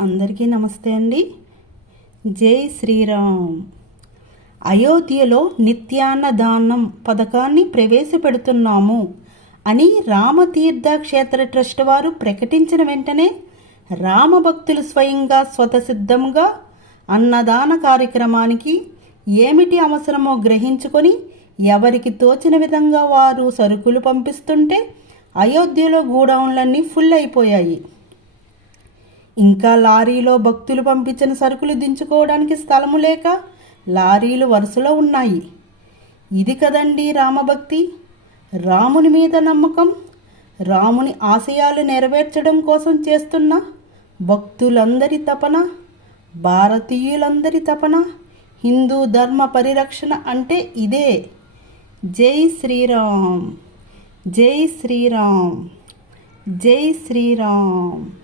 అందరికీ నమస్తే అండి. జై శ్రీరామ్. అయోధ్యలో నిత్యాన్నదానం పథకాన్ని ప్రవేశపెడుతున్నాము అని రామతీర్థ క్షేత్ర ట్రస్ట్ వారు ప్రకటించిన వెంటనే రామభక్తులు స్వయంగా స్వతసిద్ధంగా అన్నదాన కార్యక్రమానికి ఏమిటి అవసరమో గ్రహించుకొని ఎవరికి తోచిన విధంగా వారు సరుకులు పంపిస్తుంటే అయోధ్యలో గోడౌన్లన్నీ ఫుల్ అయిపోయాయి. ఇంకా లారీలో భక్తులు పంపించిన సరుకులు దించుకోవడానికి స్థలము లేక లారీలు వరుసలో ఉన్నాయి. ఇది కదండి రామభక్తి, రాముని మీద నమ్మకం, రాముని ఆశయాలు నెరవేర్చడం కోసం చేస్తున్న భక్తులందరి తపన, భారతీయులందరి తపన, హిందూ ధర్మ పరిరక్షణ అంటే ఇదే. జై శ్రీరామ్, జై శ్రీరామ్, జై శ్రీరామ్.